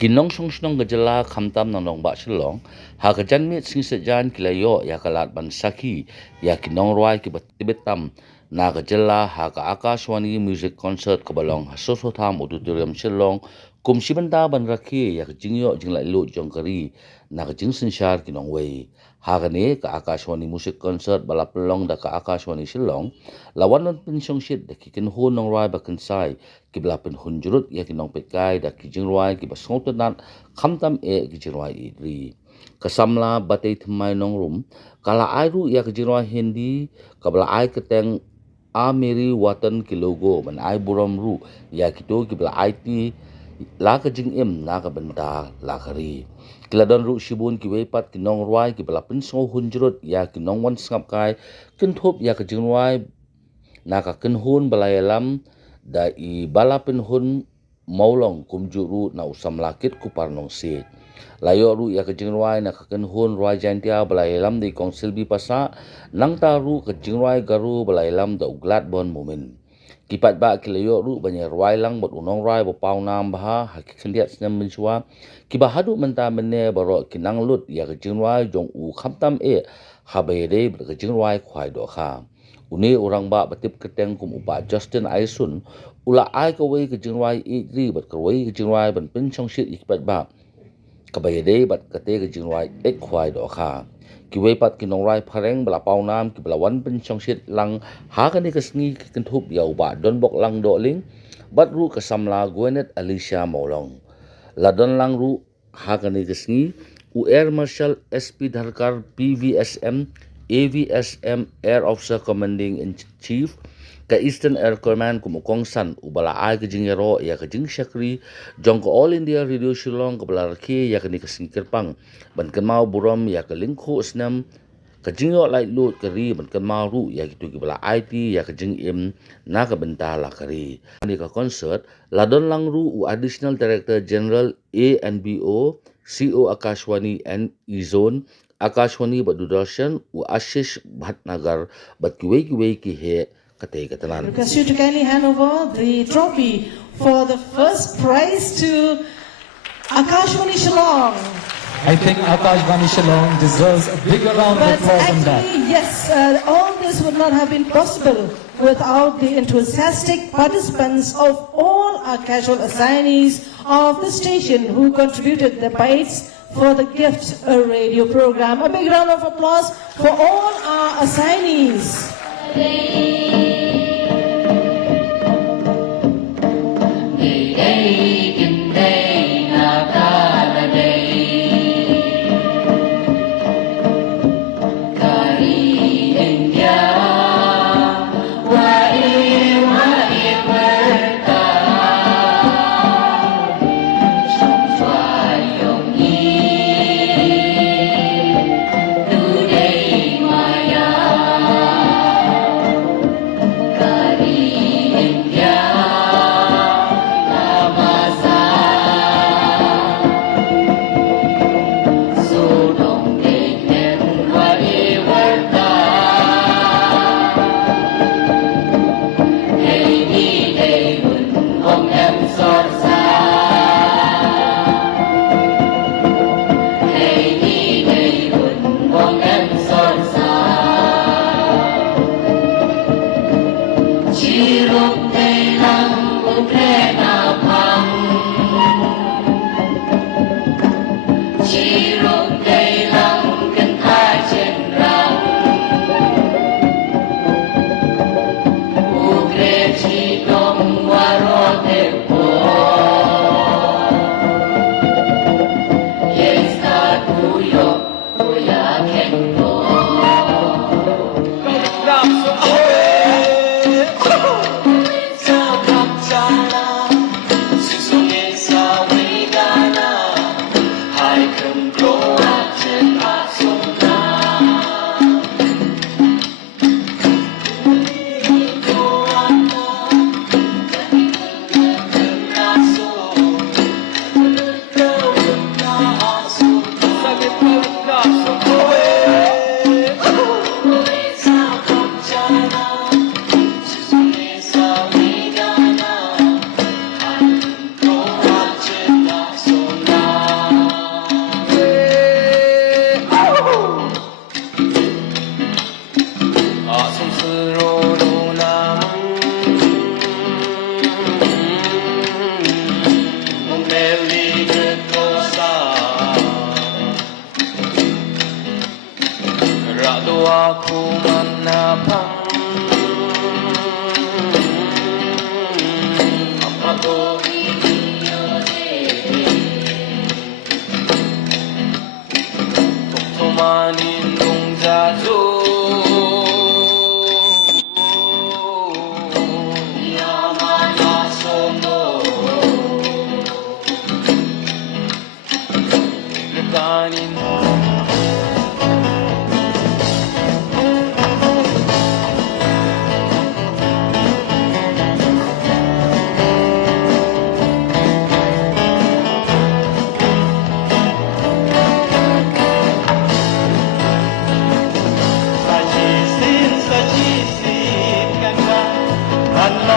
Kinong song snong gejala khamtam nang nong ba shlong ha gajan mit sing sejan kilayo ya kalat ban saki ya kinong roi ki batibetam na gejala ha ka Akashwani music concert ka balong ha so tham auditorium shlong kum sibanda ban rakhi ya jingyo jinglai lo jongkari na jing sinshar kinong wei ha ga ne ka Akashwani music concert balapelong da ka Akashwani shlong lawan non pin song shit da ki kin ho nong roi ba kan sai ki blapin hunjurut ya kinong pekai da ki jing roi ki basong nan khamtam ki jing roi ri kasamla batay thmai nong rum kala airu ya ki jing roi hindi kabla ai keteng Ameri watan ki logo man ai buram ru ya ki to ki bla IT la ka jing em na ka benta la khari kiladon ru shibun ki weipat ki nong roi ki bla pin so hunjurut ya ki nong wan sngap kai kin thop ya ka jing roi na ka kin hun balayalam da i balapin hun maulong kumjuru na usam lakit ku parnong sit layo ru ya ka jing roi na ka kin hun roi jantia balayalam di kongsil bi pasa nang ta ru ka jing roi garu balayalam da uglat bon mumin kipat ba kilayo ru banya roi lang bot unong roi bo pau nam baha hakikhliat snam minchwa ki bahadu menta menne baro kinang lut ya ka jing roi jong u khamtam habede ka jing roi khwai do kha uni orang ba batip keteng kum upa Justin Aisun ula ai ka wei ka jingwai ri bat ka wei ka jingwai ban pin chong shit ikpat ba ka bai dei bat ka te ka jingwai ek khwai do kha ki wei pat ki nong rai phareng bla pau nam ki bla wan pin chong shit lang ha ka ni ka sngi ki kan thup yau ba don bok lang do ling bat ru ka samla Gwenet Alicia Molong la don lang ru ha ka ni ka sngi u Air Marshal SP Dharkar PVSM AVSM Air Officer Commanding in Chief ka Eastern Air Command kumukong san ubala ay ka jingero ya ka jing shakri jong ka All India Radio Shillong ka bala rakhi ya ka ni ka singkirpang ban kan mau buram ya ka lingkho snam ka jingyo lai lut ka ri ban kan mau ru ya ki bala IT ya ka jing im na ka benta la kari ni ka concert ladon lang ru u Additional Director General ANBO CO Akashwani and E-Zone Akashwani Badudarshan u Ashish Bhatnagar bat kiwei ki he katay katanan. Request you to kindly hand over the trophy for the first prize to Akashwani Shillong. I think Akashwani Shillong deserves a bigger round of applause than that. Yes, all this would not have been possible without the enthusiastic participants of all our casual assignees of the station who contributed their bites for the gift radio program. A big round of applause for all our assignees.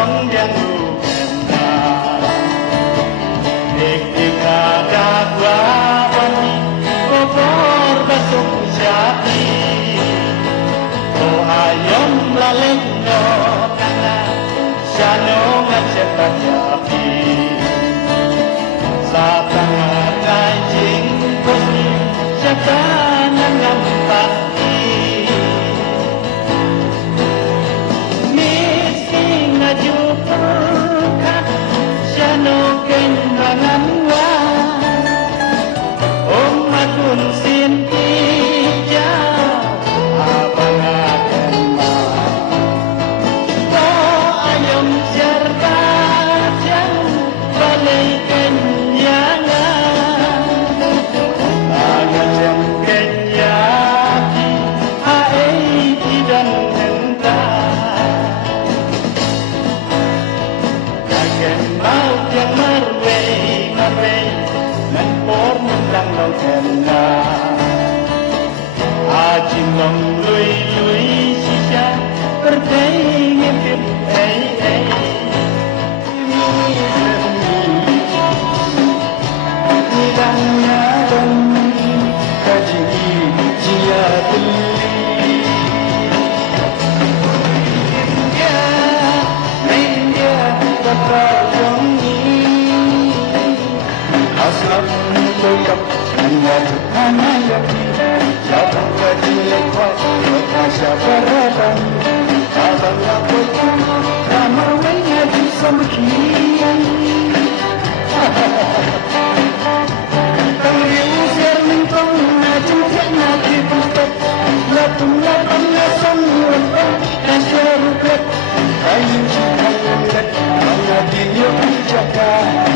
องยังรู้แก่นนาเด็กที่ขาดากว่าวันนี้ก็พอประสบชาติโตอายุ laleno kana shano ngacheta yapi sa tangan jing kosi chatana ngampati missing ajupat shano kenangan wa om matun sin ija abang Long lui lui sisa berdei ngintip Nidangnya dan kaji jia beli India berpajongi Aslam koyap hanya hanya yakin Jabang kaji lewat Berkasya berabang Abang lapor kuma Kamar mengaji sembikian Tengriusir mintong Najum tiakna kipustek Latung-latung nasam Wentong Nasyaruklet Kayu cikang lendet Mengadil yuk jaka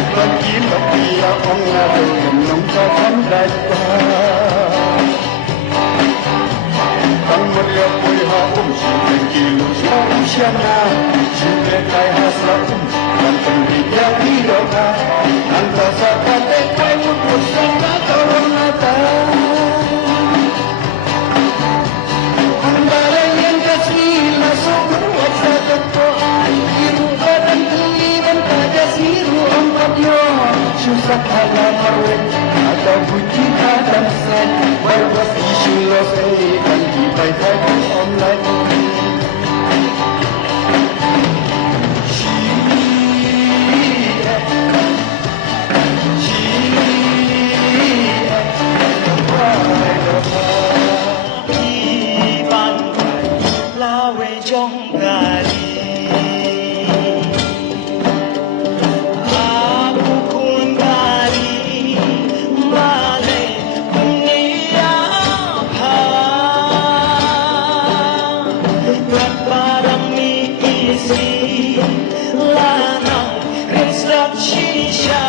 Bagi-bagi ya Ongadu Menung cakan dadah Meriah puiha si kilu siana Sinte kai hasla Kanteng dia hidoka Anta sakate kai mutus Sangka koronata Andara yang kasih Lasok ruat satu toa Iru badan keliban Pada siru ompatyo Susah halam marwek Atau puji kadang sen Berbuat isu los Dan By typing online Lanang, it's not shisha